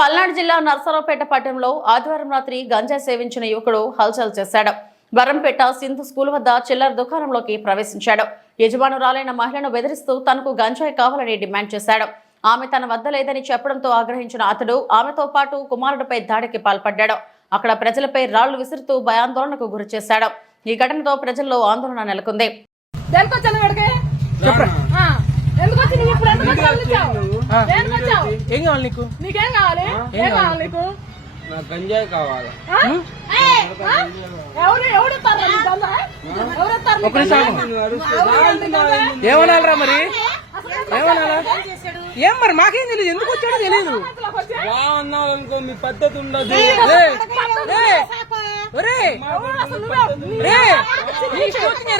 పల్నాడు జిల్లా నర్సరావుపేట పట్టణంలో ఆదివారం రాత్రి గంజాయి సేవించిన యువకుడు హల్చల్ చేశాడు. వరంపేట సింధు స్కూల్ వద్ద చిల్లర దుకాణంలోకి ప్రవేశించాడు. యజమానురాలైన మహిళను బెదిరిస్తూ తనకు గంజాయి కావాలని డిమాండ్ చేశాడు. ఆమె తన వద్ద లేదని చెప్పడంతో ఆగ్రహించిన అతడు ఆమెతో పాటు కుమారుడిపై దాడికి పాల్పడ్డాడు. అక్కడ ప్రజలపై రాళ్లు విసురుతూ భయాందోళనకు గురిచేశాడు. ఈ ఘటనతో ప్రజల్లో ఆందోళన నెలకొంది. ఏం కావాలి నీకు? నీకేం కావాలి? ఏం కావాలి నీకు? నాకు గంజాయి కావాలి. ఏమనాలరా మరి? ఏమనాలా? ఏం మరి మాకేం తెలియదు, ఎందుకు వచ్చాడో తెలియదు. బాగున్నావు మీ పద్ధతి ఉండదు.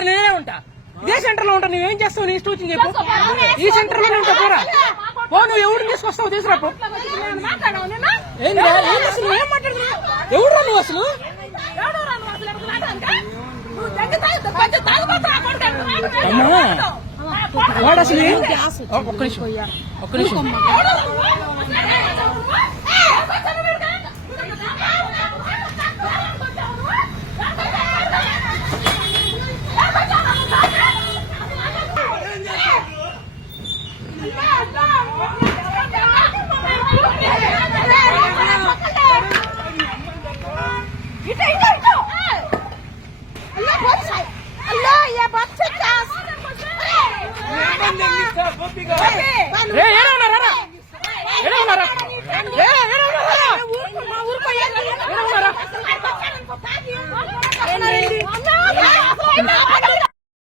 నేనే ఉంటా, ఇదే సెంటర్ లో ఉంటా. నువ్వేం చేస్తావు? నీ స్టూచింగ్ చెప్పు. ఈ సెంటర్ లోనే ఉంటా. పోరా పో, నువ్వు ఎవరు తీసుకొస్తావు తీసుకురాపు. ఏం మాట్లాడుతున్నావు? ఎవరు నువ్వు అసలు? వాడు అసలు ఒక్క నిమిషం, ఒక్క నిమిషం. ఊరుకోయా